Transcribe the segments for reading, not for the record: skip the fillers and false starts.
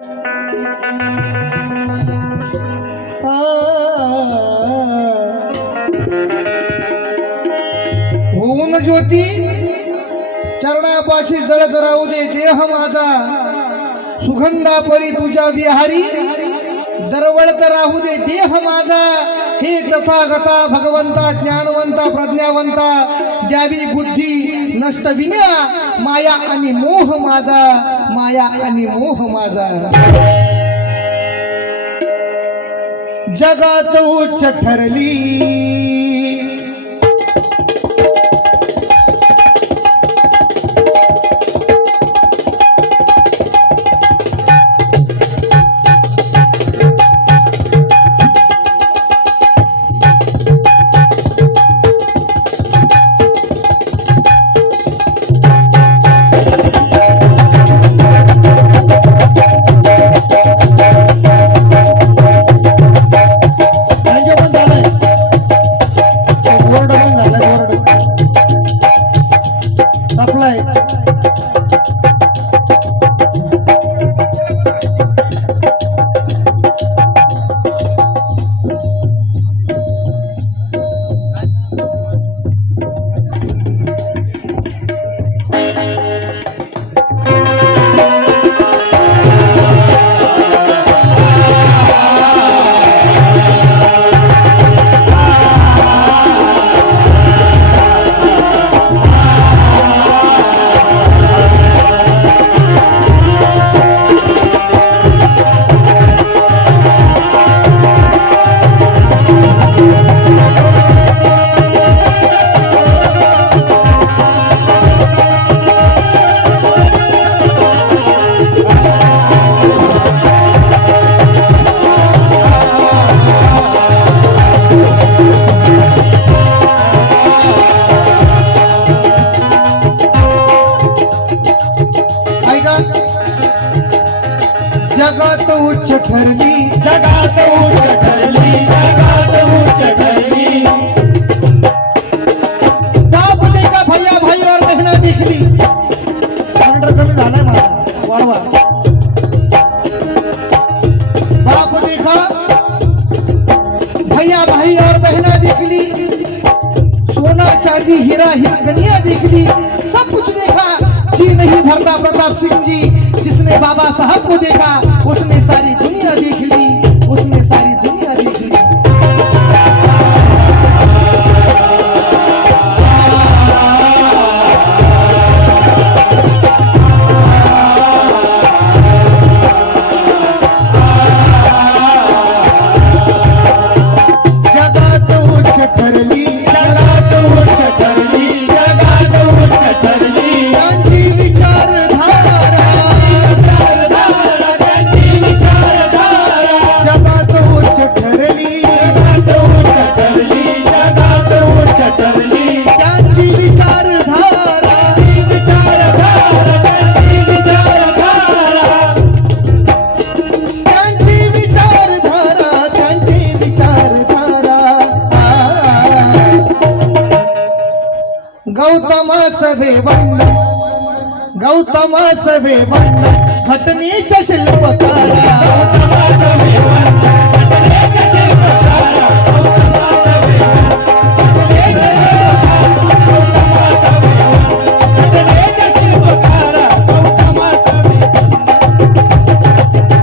होऊन ज्योती चरणापाशी जळत राहू दे देह माझा, सुगंधा परी तुझ्या विहारी दरवळत राहू दे देह माझा। हे तथागता भगवंता ज्ञानवंता प्रज्ञावंता द्यावी बुद्धी नष्ट विना, माया आणि मोह माझा, माया आणि मोह माझा। जगात उच्च ठरली जगात उच्च ठरली, जगात उच्च ठरली, जगात उच्च ठरली। बाप देखा भैया भाई और बहना दिखली। सिलेंडर कमी झालाय माझा, वाढवा। बाप देखा भैया भाई और बहना दिखली, सोना चांदी हीरा हिरकनिया दिखली, सब कुछ देखा। जी नहीं भरता प्रताप सिंह जी, जिसने बाबा साहब को देखा उसने सारी दुनिया देख ली, उसने सारी दुनिया देख ली। जगात उच्च ठरली, जगात उच्च ठरली, जगात उच्च ठरली। त्यांची विचारधारा, त्यांची विचारधारा जगात उच्च ठरली, जगात उच्च ठरली, जगात उच्च ठरली। त्यांची विचारधारा, त्यांची विचारधारा, त्यांची विचारधारा। त्यांची विचारधारा, त्यांची विचारधारा। गौतमास वेवंद, गौतमास वेवंद घटनेच्या शिल्पकारा।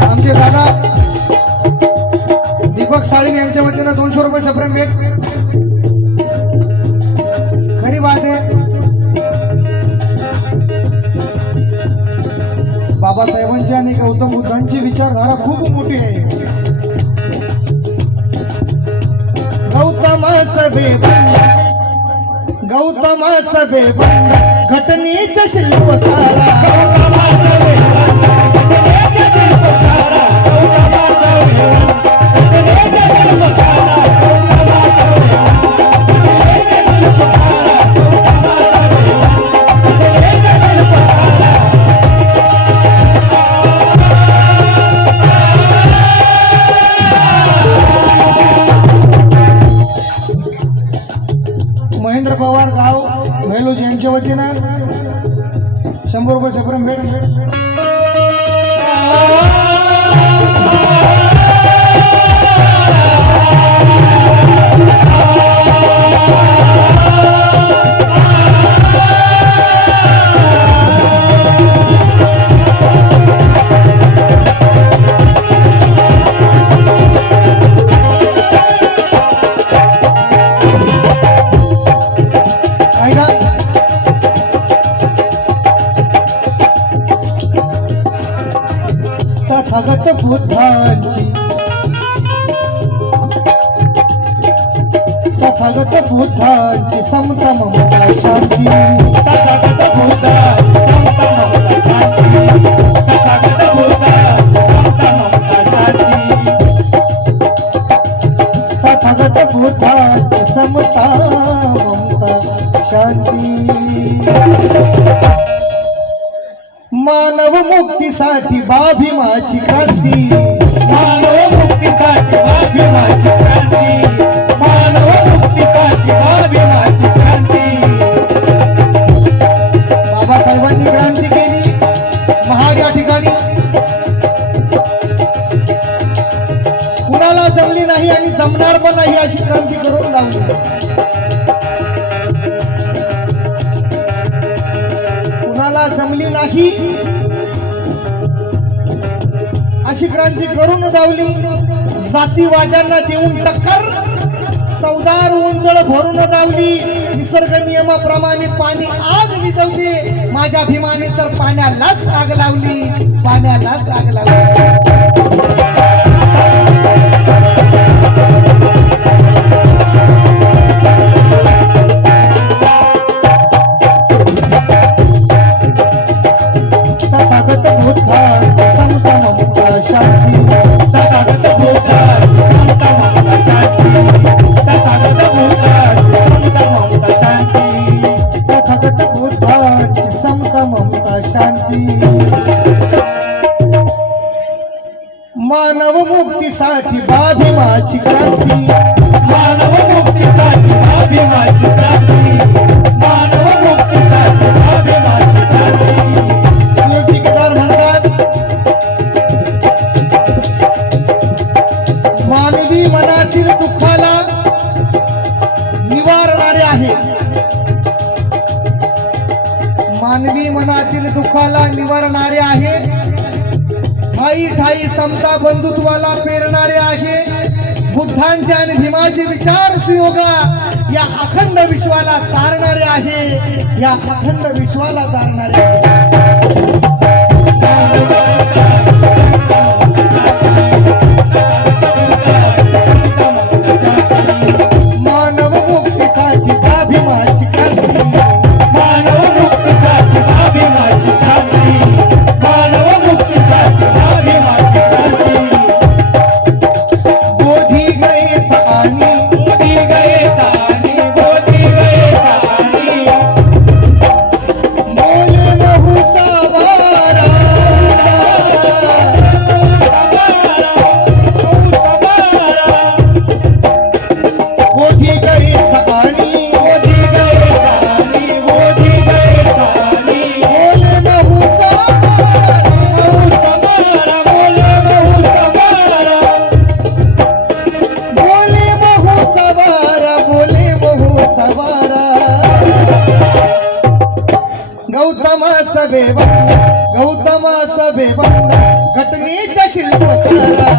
आमचे दादा दीपक साळी यांच्या वतीनं 200 रुपये सप्रेम भेट। खरी बात आहे, बाबासाहेबांची आणि गौतम बुद्धांची विचारधारा खूप मोठी आहे। गौतमास वेवंद, गौतमास वेवंद घटनेच्या शिल्पकारा। महेंद्र पवार गाव वेलूज यांच्या वतीनं 100 रुपये सप्रेम भेट। तथागत बुद्धांची तथागत बुद्धांची समता ममता शांती तथागत बुद्धा समता ममता शांती तथागत बुद्धा समता ममता शांती तथागत बुद्धांची समता ममता शांती मानव मुक्तीसाठी भीमाची क्रांती मानव मुक्तीसाठी भीमाची क्रांती मानव मुक्तीसाठी भीमाची क्रांती बाबासाहेबांनी क्रांती केली महाड या ठिकाणी कुणाला जमली नाही आणि जमणार पण नाही अशी क्रांती करून लावली कुणाला जमली नाही अशी क्रांती करून दावली जातीवाद्यांना देऊन टक्कर चौदार उंजळ भरून दावली निसर्ग नियमाप्रमाणे पाणी आग विझवते माझ्या भीमाने तर पाण्यालाच आग लावली पाण्यालाच आग लावली तथागत बुद्धा समता ममता शांती तथागत बुद्धा समता ममता शांती तथागत बुद्धा समता ममता शांती तथागत बुद्धाची समता ममता शांती मानव मुक्तीसाठी भीमाची क्रांती मानव मुक्तीसाठी भीमाची क्रांती मानव मुक्तीसाठी भीमाची क्रांती योगिकदार म्हणतात मानवी मनातील दुःखाला निवारणारे आहे मानवी मनातील दुःखाला निवारणारे आहे ठाई ठाई समता बंधुत्वाला पेरणारे आहे बुद्धांचे आणि भीमाचे विचार सुयोगा या अखंड विश्वाला तारणारे आहे या अखंड विश्वाला तारणारे आहे मानव मुक्तीसाठी भीमाची क्रांती मानव मुक्तीसाठी भीमाची क्रांती मानव मुक्तीसाठी भीमाची क्रांती बोधी गयेचा आणि बोधी गयेचा आणि बोधी गयेचा आणि बोले महूचा वारा बोधी गयेचा आणि बोधी गयेचा आणि बोधी गयेचा आणि बोले महूचा बोले महूचा वारा बोले महूचा वारा गौतमा सभे गौतमा सभे घटनेच्या शिल्पकारा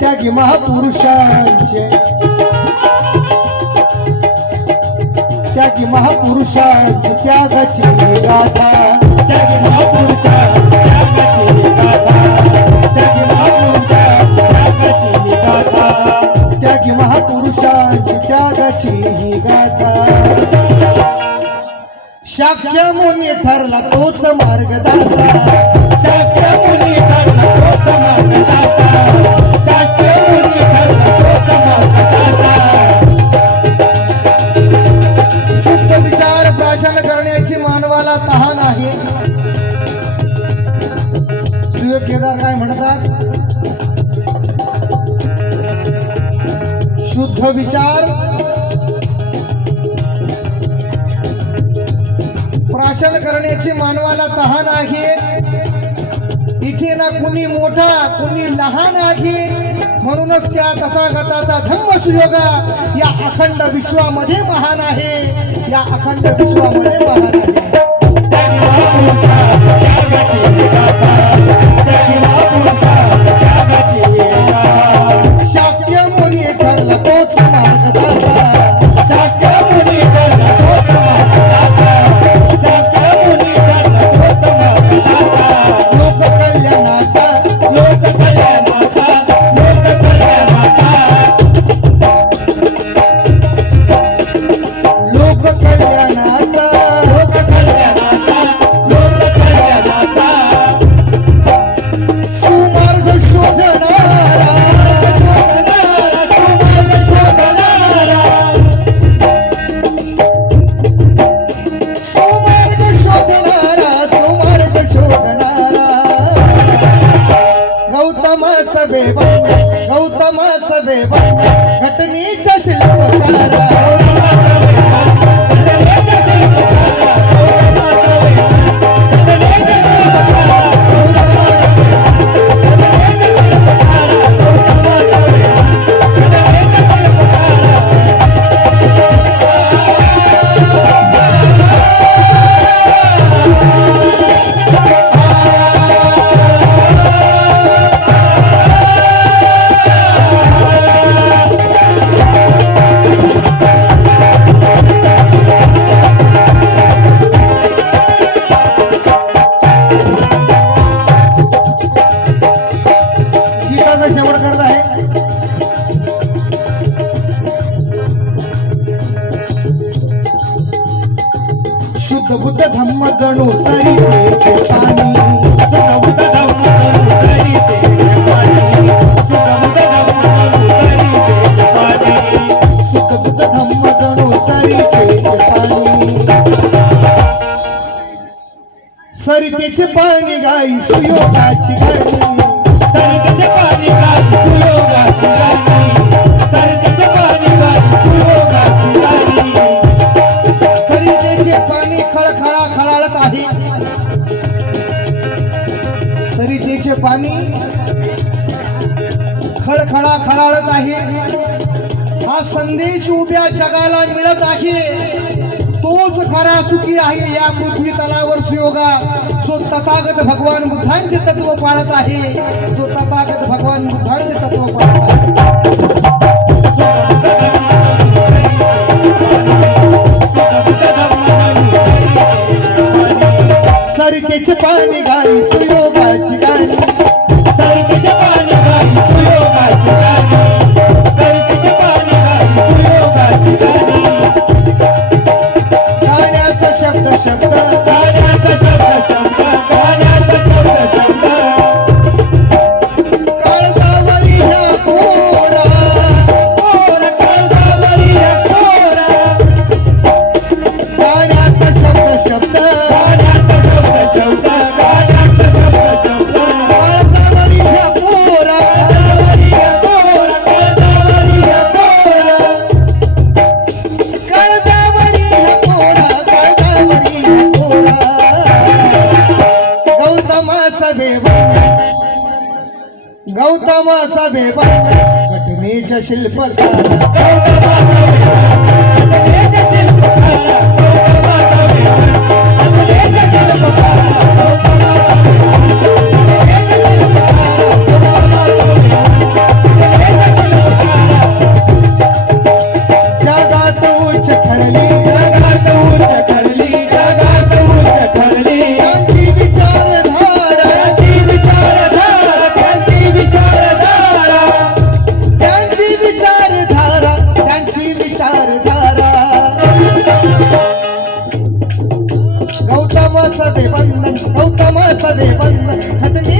त्यागी महापुरुषांचे त्यागी महापुरुषांची त्यागाची गाथा त्यागी महापुरुषाची त्यागाची गाथा त्यागी महापुरुषाची त्यागाची गाथा त्यागी महापुरुषांची त्यागाची ही गाथा शाक्य मुनी ठरला तोच मार्ग दाता शाक्य मुनी ठरला तोच मार्ग दाता शाक्य मुनी ठरला तोच मार्ग दाता शुद्ध विचार प्राशन करण्याची मानवाला तहान आहे सुयोग केदार काय म्हणत मांडतात शुद्ध विचार प्राशन करण्याची मानवाला तहान आहे इथे ना कुणी मोठा कुणी लहान आहे म्हणूनच त्या तथागताचा धम्म सुयोगा या अखंड विश्वामध्ये महान आहे या अखंड विश्वामध्ये महान आहे शाक्य मुनी ठरला तोच मार्गदाता शाक्य मुनी ठरला तोच मार्गदाता शाक्य मुनी ठरला तोच मार्गदाता लोककल्याणाचा लोककल्याणाचा लोककल्याणाचा लोककल्याणाचा सुमार्ग शोधणारा सुमार्ग शोधणारा सुमार्ग शोधणारा सुमार्ग शोधणारा गौतम सभे गौतम सभे घटनेचा शिल्पकारा गीताचा शेवट करत आहे शुद्ध बुद्ध धम्म जणू सरितेचे पाणी सुखबुद्ध धम्म जणू सरितेचे पाणी सुखबुद्ध धम्म जणू सरितेचे पाणी शुद्ध बुद्ध धम्म जणू सरितेचे पाणी सरितेचे पाणी गाई सुयोगाची गाणी सरितेचे पाणी गाई सुयोगाची गाणी सरितेचे पाणी गाई सुयोगाची गाणी सरितेचे पाणी खळखळा खळाळत आहे सरितेचे पाणी खळखळा खळाळत आहे हा संदेश उभ्या जगाला मिळत आहे तोच खरा सुखी आहे या पृथ्वी तलावर सुयोगा जो तथागत भगवान बुद्धांचे तत्व पाळत आहे जो तथागत भगवान बुद्धांचे तत्व पाळत आहे सरितेचे पाणी गाई सुयोगाची गाणी सरितेचे पाणी गाई सुयोगाची गाणी सरितेचे पाणी गाई सुयोगाची गाणी गाण्याचा शब्द शब्द गाण्याचा शब्द शब्द गाण्याचा शब्द शब्द काळजावरी ह्या पोरा कोरा काळजावरी ह्या कोरा गाण्याचा शब्द शब्द गाण्याचा शब्द शब्द गाण्याचा शब्द शब्द काळजावरी ह्या पोरा काळजावरी ह्या कोरा काळजावरी ह्या कोरा काळजावरी ह्या पोरा काळजावरी ह्या पोरा गौतम सभे घटनेच्या शिल्पकार जगात उच्च ठरली जगात उच्च ठरली जगात उच्च ठरली त्यांची विचारधारा त्यांची विचारधारा त्यांची विचारधारा त्यांची विचारधारा त्यांची विचारधारा गौतम सभे बंधन घटने